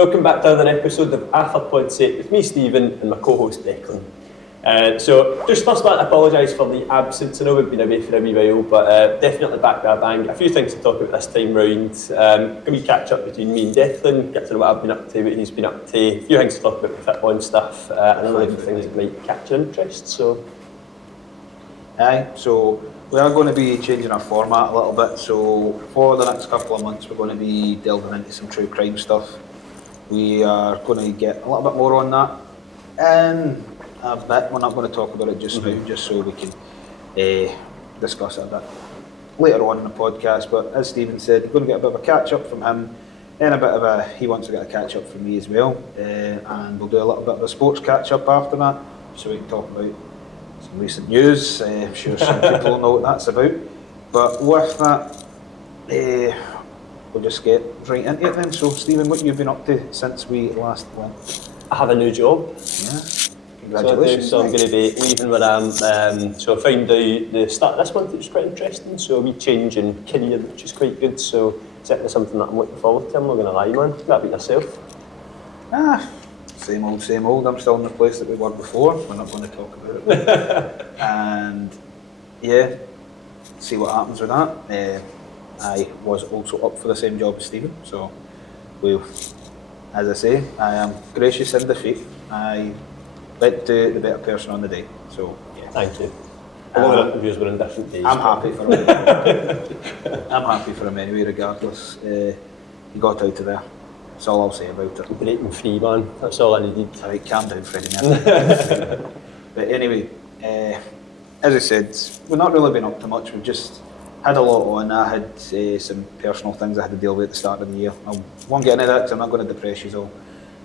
Welcome back to another episode of Arthurpod's Sake with me, Stephen, and my co-host Declan. So just first I apologise for the absence. I know we've been away for a wee while, but definitely back with a bang. A few things to talk about this time round. Can we catch up between me and Declan, get to know what I've been up to, what he's been up to, a few things to talk about with football and stuff, and a lot of things that might catch your interest. So we are going to be changing our format a little bit. So for the next couple of months, we're going to be delving into some true crime stuff. We are going to get a little bit more on that, and a bit. We're not going to talk about it just now, just so we can discuss it a bit later on in the podcast. But as Stephen said, we're going to get a bit of a catch up from him, and he wants to get a catch up from me as well, and we'll do a little bit of a sports catch up after that, so we can talk about some recent news. I'm sure some people know what that's about. But with that, we'll just get right into it then. So Stephen, what you've been up to since we last went? I have a new job. Yeah. Congratulations. So I'm going to be leaving where I am. So I found out the start of this month, it was quite interesting. So a wee change in career, which is quite good. So certainly something that I'm looking forward to. I'm not going to lie, man. What about yourself? Same old. I'm still in the place that we were before. We're not going to talk about it. And yeah, see what happens with that. I was also up for the same job as Stephen, so as I say, I am gracious in defeat. I went to the better person on the day, so yeah. Thank you. A lot of interviews were in different days. I'm happy for him. I'm happy for him anyway, regardless. He got out of there. That's all I'll say about it. Breaking free, man. That's all I needed. All right, calm down, Freddie. But anyway, as I said, we've not really been up to much. We've just had a lot on. I had some personal things I had to deal with at the start of the year. I won't get into that because I'm not going to depress you all.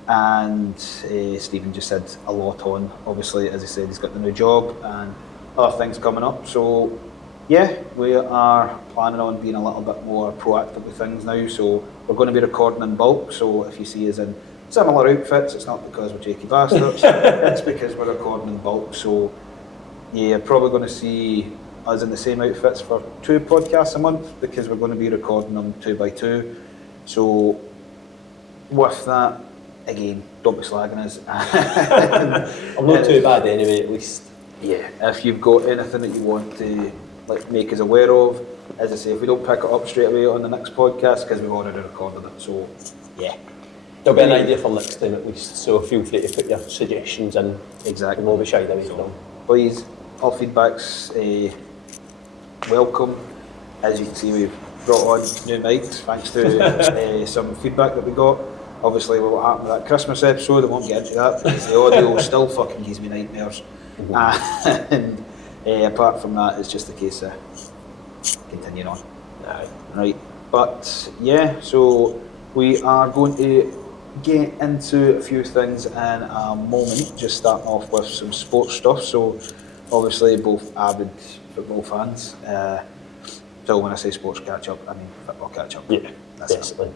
And Stephen just had a lot on. Obviously, as I said, he's got the new job and other things coming up. So yeah, we are planning on being a little bit more proactive with things now. So we're going to be recording in bulk. So if you see us in similar outfits, it's not because we're cheeky bastards. It's because we're recording in bulk. So yeah, you're probably going to see us in the same outfits for 2 podcasts a month because we're going to be recording them 2 by 2. So with that, again, don't be slagging us. I'm not too bad anyway, at least. Yeah, if you've got anything that you want to make us aware of, as I say, if we don't pick it up straight away on the next podcast, because we've already recorded it, so yeah. There'll be an idea for next time at least, so feel free to put your suggestions in. Exactly. And we'll be shied away from them. Please, all feedback's welcome. As you can see, we've brought on new mics thanks to some feedback that we got. Obviously, with what happened with that Christmas episode, I won't get into that because the audio still fucking gives me nightmares. And apart from that, it's just a case of continuing on. Right. But yeah, so we are going to get into a few things in a moment, just starting off with some sports stuff. So obviously both avid football fans. So when I say sports catch up, I mean football catch up. Yeah, basically.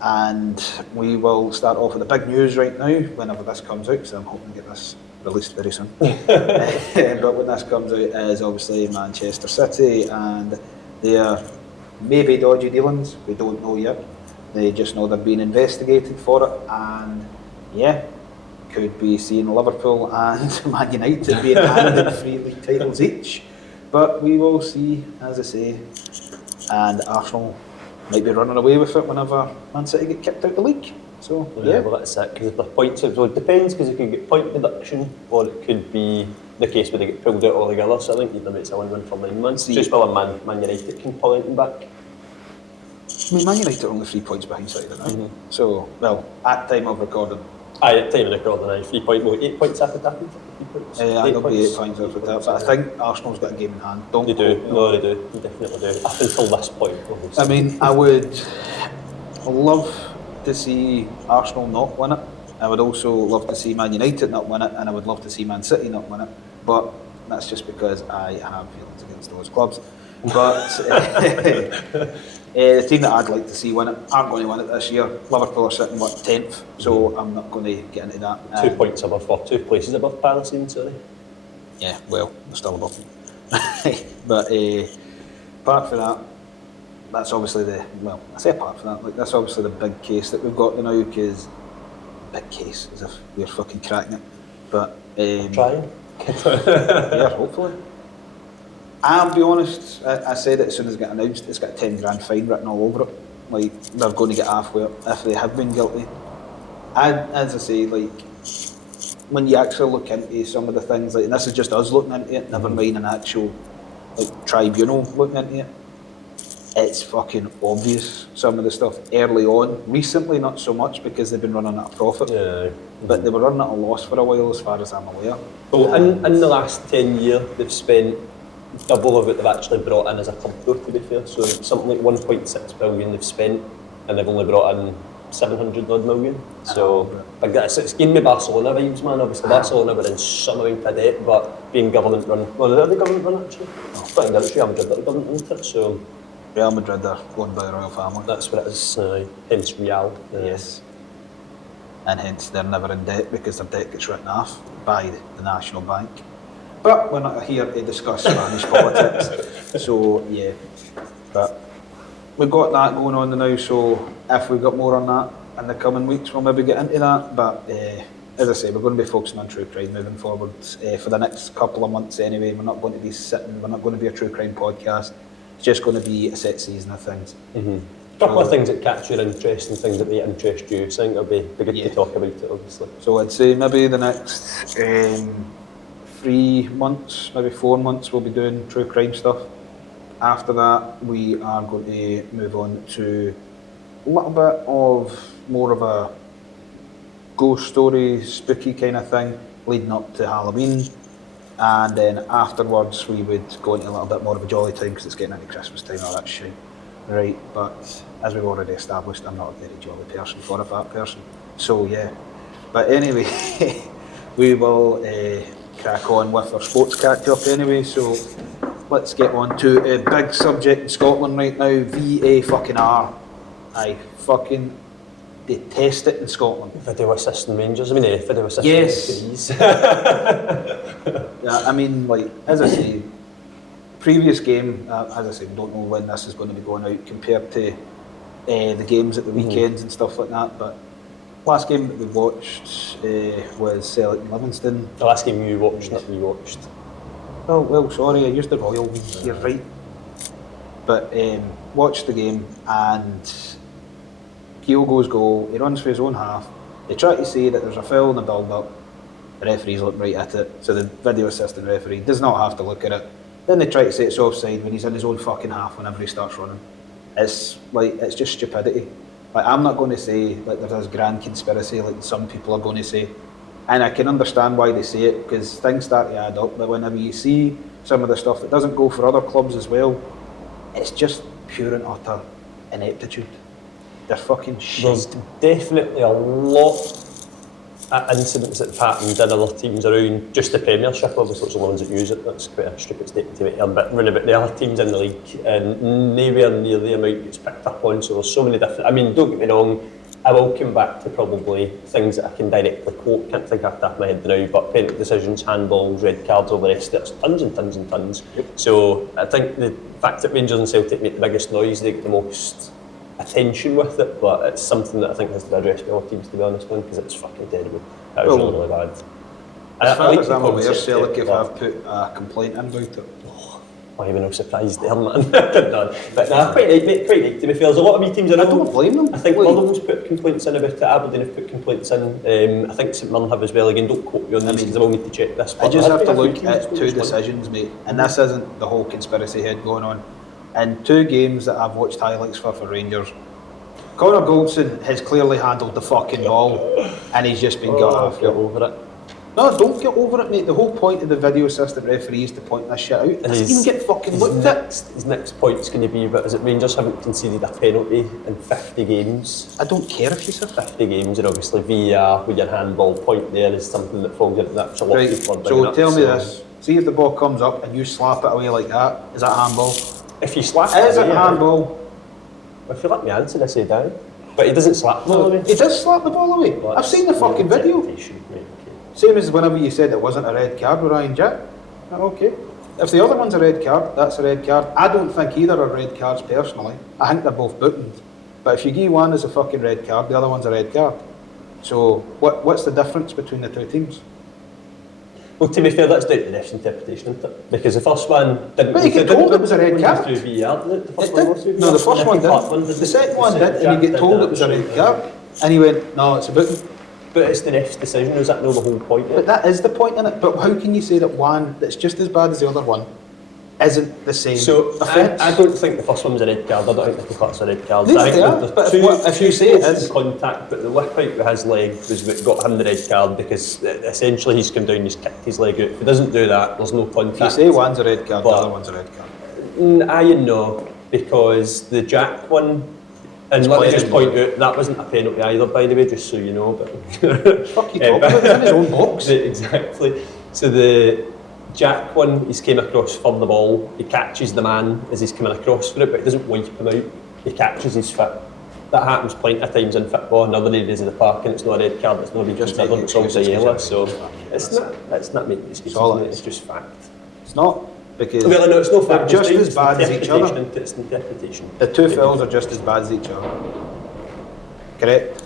And we will start off with the big news right now, whenever this comes out, because I'm hoping to get this released very soon. But when this comes out is obviously Manchester City and their maybe dodgy dealings. We don't know yet. They just know they're being investigated for it, and yeah, could be seeing Liverpool and Man United being handed 3 league titles each. But we will see, as I say, and Arsenal might be running away with it whenever Man City get kicked out the league. So yeah, well that's it. Because if the points, well, it depends because it could get point deduction, or it could be the case where they get pulled out altogether. So I think even if it's a win-win for 9 months, just while Man United can pull anything back. I mean, Man United are only 3 points behind City now. So well, at time of recording. Aye, at time of recording, 8 points after that. 3 points. Yeah, it'll be 8 points after that. But I think Arsenal's got a game in hand. They do. No, they do. They definitely do. Up until this point, obviously. I mean, I would love to see Arsenal not win it. I would also love to see Man United not win it, and I would love to see Man City not win it. But that's just because I have feelings against those clubs. But the team that I'd like to see win it aren't going to win it this year. Liverpool are sitting 10th, so I'm not going to get into that. 2 points above, or 2 places above Palace, sorry. Yeah, well, they're still above them. But apart from that, that's obviously I say apart from that, that's obviously the big case that we've got now, because big case, as if we're fucking cracking it. But Trying. yeah, hopefully. I'll be honest, I said it as soon as it got announced, it's got a 10 grand fine written all over it. Like, they're going to get halfway up if they have been guilty. As I say, like, when you actually look into some of the things, like, and this is just us looking into it, never mind an actual, like, tribunal looking into it, it's fucking obvious, some of the stuff early on. Recently, not so much, because they've been running at a profit. Yeah. But they were running at a loss for a while, as far as I'm aware. So in the last 10 years, they've spent double of what they've actually brought in as a club, though, to be fair. So something like 1.6 billion they've spent, and they've only brought in 700 odd million. So it's giving me Barcelona vibes, man. Obviously, Barcelona were in some amount of debt, but being government run, well, they're the government run actually. It's not even Real Madrid, they're the government, isn't it? So Real Madrid are owned by the royal family. that's what it is. Hence Real. Yes. And hence they're never in debt, because their debt gets written off by the National Bank. But we're not here to discuss Spanish politics. So yeah, but we've got that going on now, so if we've got more on that in the coming weeks, we'll maybe get into that. But as I say, we're going to be focusing on true crime moving forward for the next couple of months anyway. We're not going to be we're not going to be a true crime podcast. It's just going to be a set season of things. Mm-hmm. A couple of things that catch your interest and things that may interest you, so I think it'll be good to talk about it, obviously. So I'd say maybe the next 3 months, maybe 4 months, we'll be doing true crime stuff. After that, we are going to move on to a little bit of more of a ghost story, spooky kind of thing, leading up to Halloween. And then afterwards, we would go into a little bit more of a jolly time, because it's getting into Christmas time, all that shit. Right, but as we've already established, I'm not a very jolly person or a fat person. So yeah. But anyway, we will crack on with our sports catch up anyway. So let's get on to a big subject in Scotland right now. VA fucking R. I fucking detest it in Scotland. Video assistant Rangers, video assistant referees. Yeah, I mean, like, as I say, previous game, as I say, we don't know when this is going to be going out compared to the games at the weekends and stuff like that, but last game that we watched was Celtic and Livingston. The last game you watched, not we watched. Oh, well, sorry, I used the royal we here, right? But watched the game, and Kyogo's goal, he runs for his own half. They try to say that there's a foul in the build-up. The referees look right at it, so the video assistant referee does not have to look at it. Then they try to say it's offside when he's in his own fucking half whenever he starts running. It's like, it's just stupidity. Like, I'm not going to say like there's this grand conspiracy like some people are going to say. And I can understand why they say it, because things start to add up. But whenever you see some of the stuff that doesn't go for other clubs as well, it's just pure and utter ineptitude. They're fucking shit. There's definitely a lot of incidents that have happened in other teams around just the Premiership. Obviously, it's the ones that use it. That's quite a stupid statement to make here, but really about the other teams in the league, and nowhere near the amount gets picked up on. So there's so many different. I mean, don't get me wrong. I will come back to probably things that I can directly quote. Can't think off the top of my head now, but penalty decisions, handballs, red cards, all the rest. There's tons and tons and tons. Yep. So I think the fact that Rangers and Celtic make the biggest noise, they get the most attention with it, but it's something that I think has to be addressed by all teams, to be honest, because it's fucking terrible. That was really, really bad. As far as I'm aware, Celtic have put a complaint in about it. I'm even no surprised there, man. But nah, quite right, to be fair. There's a lot of wee teams around. I don't blame them. I think Motherwell's put complaints in about it, Aberdeen have put complaints in, I think St Mirren have as well. Again, don't quote me on these because I will need to check this. I just have to look at two decisions, mate, and this isn't the whole conspiracy head going on. In 2 games that I've watched highlights for Rangers, Connor Goldson has clearly handled the fucking ball, and he's just been got off. Get over it. No, don't get over it, mate. The whole point of the video assistant referee is to point this shit out. It doesn't even get fucking looked at. His next point's going to be, but is it Rangers haven't conceded a penalty in 50 games? I don't care if you said 50 games, and obviously VAR with your handball point there is something that falls into that. Right, so tell me this. See if the ball comes up and you slap it away like that, is that handball? If you slap it is it handball? If you let me answer, I say down. But he doesn't slap the ball away. He does slap the ball away. Well, I've seen the fucking video. Same as whenever you said it wasn't a red card with Ryan Jack. Okay. If the other one's a red card, that's a red card. I don't think either are red cards personally. I think they're both bookings. But if you give one as a fucking red card, the other one's a red card. So what's the difference between the two teams? Well, to be fair, that's down to the ref's interpretation, isn't it? Because the first one didn't. But you get told it was a red card. Through VAR, didn't it? The first It one did. was through No, VAR. the first one did. The second one did, and you get told it was a red card. And he went, no, it's a booking. But it's the ref's decision, is that not the whole point? But that is the point in it. But how can you say that one that's just as bad as the other one isn't the same offence? I don't think the first one was a red card. I don't think Nicky Clark's a red card. They I think are, there's but if you say it is contact, but the whip out with his leg was what got him the red card because essentially he's come down, he's kicked his leg out. If he doesn't do that, there's no contact. If you say one's a red card, the other one's a red card. I know, because the Jack one, and let me just point out, that wasn't a penalty either, by the way, just so you know. But fuck you talking about? It's in his own box. Exactly. So the Jack one, he's came across for the ball, he catches the man as he's coming across for it, but he doesn't wipe him out, he catches his foot. That happens plenty of times in football in other areas of the park, and it's not a red card, it's not even considered, it's also yellow, so it's not making excuses, it's just fact. It's not, because well, no, it's no fact, they're just as bad as each other. It's interpretation. The two fouls are just as bad as each other. Correct?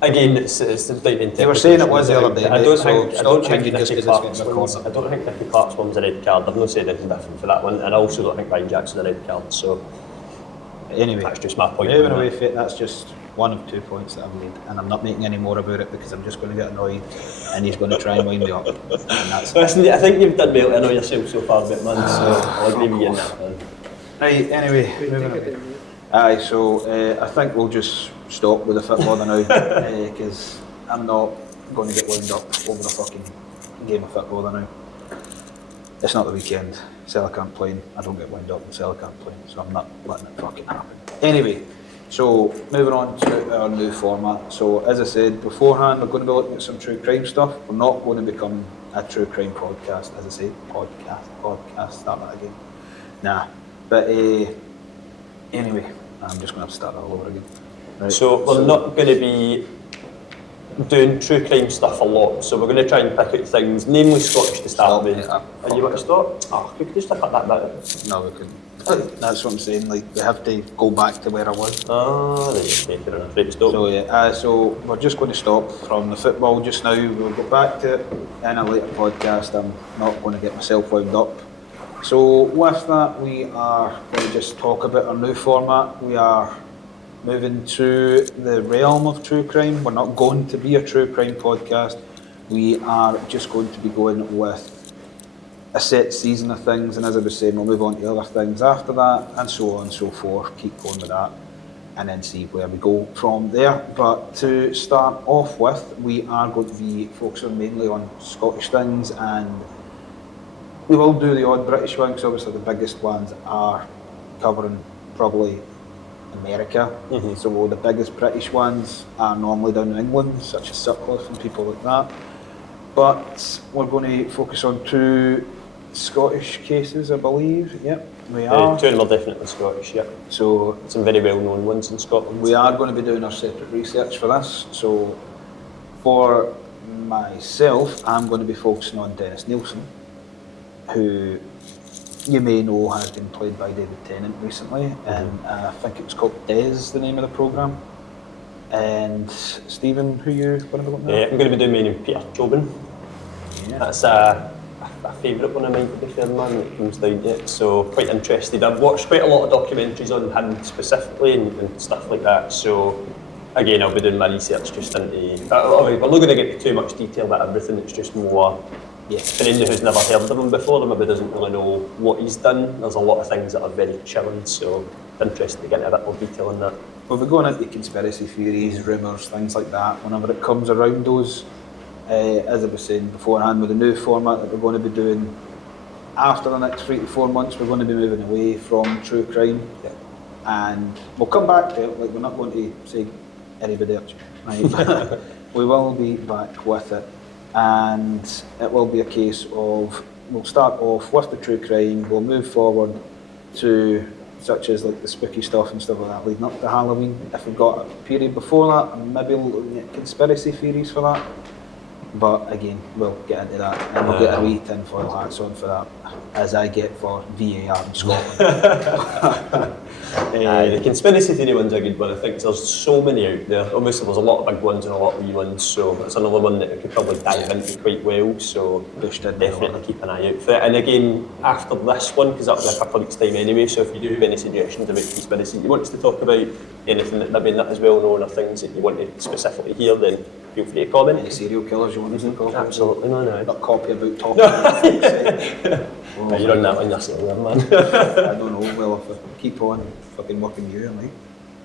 Again, it's down to interpretation. They were saying it was the other day, I don't think Nicky Clark's corner. one's a red card. I've not said anything different for that one, and I also don't think Ryan Jackson's a red card, so anyway, that's just my point. Moving away from it, that's just one of 2 points that I've made, and I'm not making any more about it because I'm just going to get annoyed and he's going to try and wind me up. And that's Listen, I think you've done well to annoy yourself so far, bit man, so I'll agree with you on that one. Right, anyway, moving away. Aye, so I think we'll just stop with the football now because I'm not going to get wound up over a fucking game of football now. It's not the weekend. Sellicant playing. I don't get wound up when Sellicant playing, so I'm not letting it fucking happen. Anyway, so moving on to our new format. So as I said beforehand, we're going to be looking at some true crime stuff. We're not going to become a true crime podcast, as I say. Podcast, start that again. Nah, but anyway, I'm just going to have to start that all over again. Right. So we're not going to be doing true crime stuff a lot, so we're going to try and pick out things, namely Scottish to start with. Are you want to stop? Oh, could you just cut that bit? No, we couldn't. That's what I'm saying, like, we have to go back to where I was. Ah, there you go, fair enough. Stop. So yeah, so we're just going to stop from the football just now. We'll get back to it in a later podcast. I'm not going to get myself wound up. So with that, we are going to just talk about our new format. We are moving to the realm of true crime. We're not going to be a true crime podcast. We are just going to be going with a set season of things, and as I was saying, we'll move on to other things after that, and so on and so forth. Keep going with that, and then see where we go from there. But to start off with, we are going to be focusing mainly on Scottish things, and we will do the odd British one, because obviously the biggest ones are covering probably America. Mm-hmm. So the biggest British ones are normally down in England, such as Sutcliffe and people like that. But we're going to focus on 2 Scottish cases, I believe. Yep, we are. 2 of them are definitely Scottish, yep. So some very well-known ones in Scotland. We are going to be doing our separate research for this. So for myself, I'm going to be focusing on Dennis Nielsen, who you may know has been played by David Tennant recently, and I think it was called Des, the name of the programme. And Stephen, who you going to be looking at? Yeah, I'm going to be doing mine with Peter Tobin. Yeah. That's a favourite one of mine, to be fair, man, when it comes down to it. So quite interested. I've watched quite a lot of documentaries on him specifically and stuff like that. So again, I'll be doing my research just into. We're not going to get into too much detail about everything. It's just more. Yeah, for anyone who's never heard of him before, maybe doesn't really know what he's done. There's a lot of things that are very chilling, so I'm interested to get into a bit more detail on that. We'll be going into conspiracy theories, rumours, things like that, whenever it comes around those. As I was saying beforehand, with the new format that we're going to be doing after the next 3 to 4 months, we're going to be moving away from true crime. Yeah. And we'll come back to it, like we're not going to say anybody else, right? We will be back with it. And it will be a case of, we'll start off with the true crime, we'll move forward to such as like the spooky stuff and stuff like that leading up to Halloween. If we've got a period before that, and maybe looking at conspiracy theories for that. But again, we'll get into that, and we'll get a wee tinfoil hats on for that, as I get for VAR in Scotland. The conspiracy theory one's a good one. I think there's so many out there. Obviously, there's a lot of big ones and a lot of wee ones, so it's another one that we could probably dive into quite well. So definitely keep an eye out for it. And again, after this one, because that'll be a couple of weeks' time anyway. So if you do have any suggestions about conspiracy you want us to talk about, anything that maybe not as well known or things that you want to specifically hear, then feel free to comment. Any serial killers you want us to call? Absolutely, no. Not copy about talking. You're on that one yourself, man. I don't know. Well, if I keep on fucking working you, mate.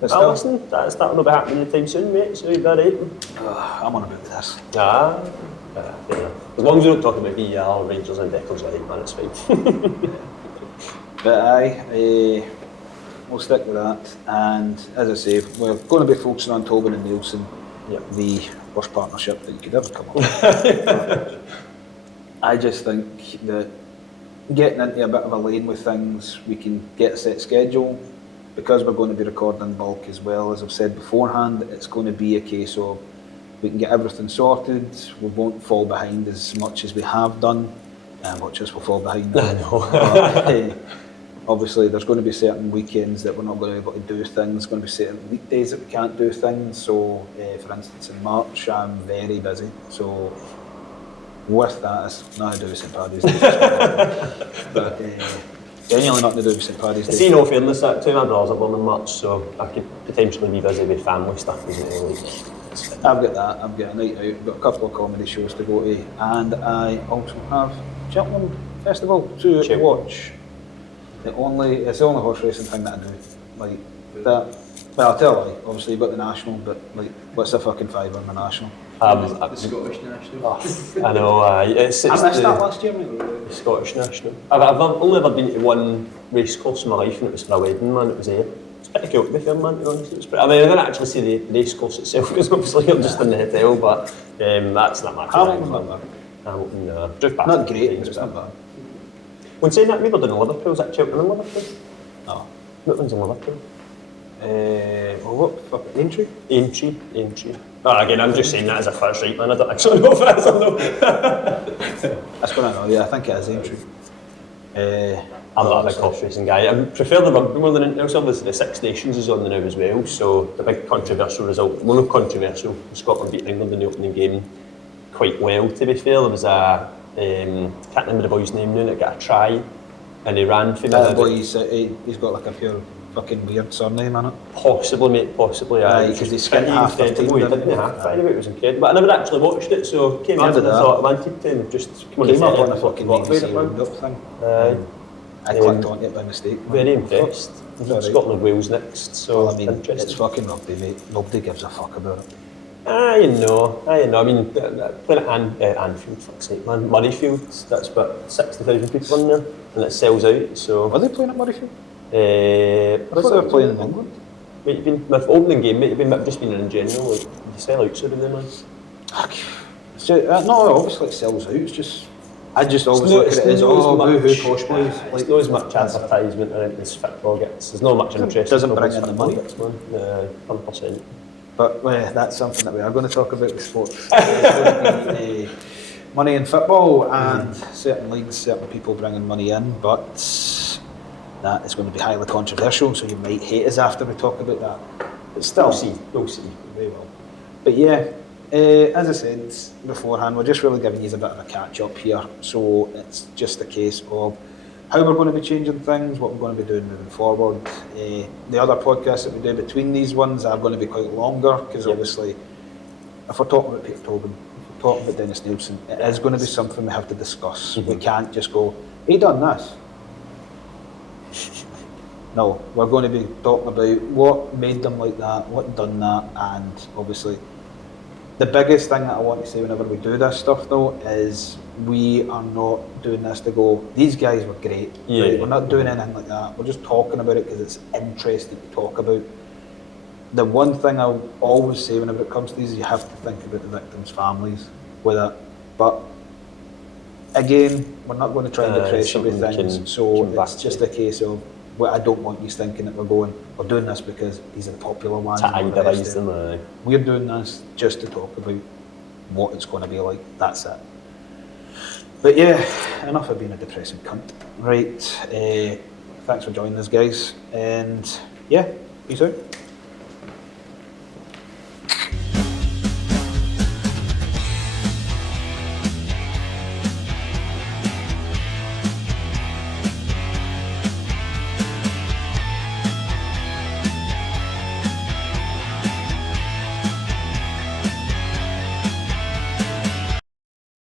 Listen, that's not going to be happening anytime soon, mate. So you're right. I'm on about this. Yeah, as long as we don't talk about VAR, Rangers and Declan's right, man, it's fine. But aye, we'll stick with that. And as I say, we're going to be focusing on Tobin and Nielsen, the worst partnership that you could ever come up with. I just think that getting into a bit of a lane with things, we can get a set schedule. Because we're going to be recording in bulk as well, as I've said beforehand, it's going to be a case of we can get everything sorted, we won't fall behind as much as we have done. Watch us, we'll fall behind. I know. Obviously, there's going to be certain weekends that we're not going to be able to do things. There's going to be certain weekdays that we can't do things. So, for instance, in March, I'm very busy. So, with that, it's nothing to do with St Paddy's Day. But genuinely nothing to do with St Paddy's Day. See, no fairness, that two of my brothers are born in March, so I could potentially be busy with family stuff as well. I've got that. I've got a night out. I've got a couple of comedy shows to go to, and I also have Cheltenham Festival to watch. It's the only horse racing thing that I do. Like that. Well, I'll tell you, obviously you've got the national, but like, what's the fucking fiver in the national? The Scottish national. I know. I missed that last year, mate. The Scottish national. I've only ever been to one race course in my life, and it was for a wedding, man. It was there. It's pretty cool to be fair, man. To be honest, I mean, I didn't actually see the race course itself because obviously you're just in the hotel, but that's not my Hamilton's not bad. Hamilton, just bad. Not great, but it's not bad. When saying that, we were doing Liverpool. Is that Cheltenham and Liverpool? No. What one's in Liverpool? What fuck? Aintree? Aintree. Again, I'm just saying that as a first right, man. I don't actually know if it is or not. That's going to know, yeah, I think it is Aintree. I'm not a big horse racing guy. I prefer the rugby more than anything else. Obviously, the Six Nations is on the now as well, so the big controversial result, well, not controversial, Scotland beat England in the opening game quite well, to be fair. There was a, can't remember the boy's name now, that got a try, and he ran for the boy, he's got like a pure fucking weird surname in it. Possibly, mate, possibly. Because he skinned half the team, didn't he? Anyway, it was incredible. But I never actually watched it, so came out and I thought I wanted to, and just came up on the fucking BBC Roundup thing. I clicked on it by mistake. Very impressed. Scotland Wales next, so well, I mean, it's fucking rugby, mate. Nobody gives a fuck about it. I know. I mean, playing at Anfield, fuck's sake, man. Murrayfield, that's about 60,000 people in there, and it sells out, so... Are they playing at Murrayfield? I thought they were playing in England. Might have been, my opening game might have just been in general, like, you sell out so do they, man? No, obviously it sells out, it's just... I just always look at it as, boo-hoo, posh boys. There's not as much advertisement around this football gets. There's not much interest. It doesn't bring in the money. 100%. But that's something that we are going to talk about with sports. There's going to be money in football, and certain leagues, certain people bringing money in, but that is going to be highly controversial, so you might hate us after we talk about that. But still, we'll see. We will. But yeah, as I said beforehand, we're just really giving you a bit of a catch-up here, so it's just a case of how we're going to be changing things, what we're going to be doing moving forward. The other podcasts that we do between these ones are going to be quite longer, because obviously, if we're talking about Peter Tobin, if we're talking about Dennis Nielsen, it is going to be something we have to discuss. We can't just go, he done this. No, we're going to be talking about what made them like that, what done that, and obviously, the biggest thing that I want to say whenever we do this stuff though is we are not doing this to go, these guys were great. Right? We're not doing anything like that. We're just talking about it because it's interesting to talk about. The one thing I always say whenever it comes to these is you have to think about the victims' families with it. But again, we're not going to try and depress you with things. So it's just a case of, well, I don't want you thinking that we're doing this because these are the popular ones. To idolise them. We're doing this just to talk about what it's going to be like. That's it. But yeah, enough of being a depressing cunt. Right, thanks for joining us, guys, and Yeah, peace out.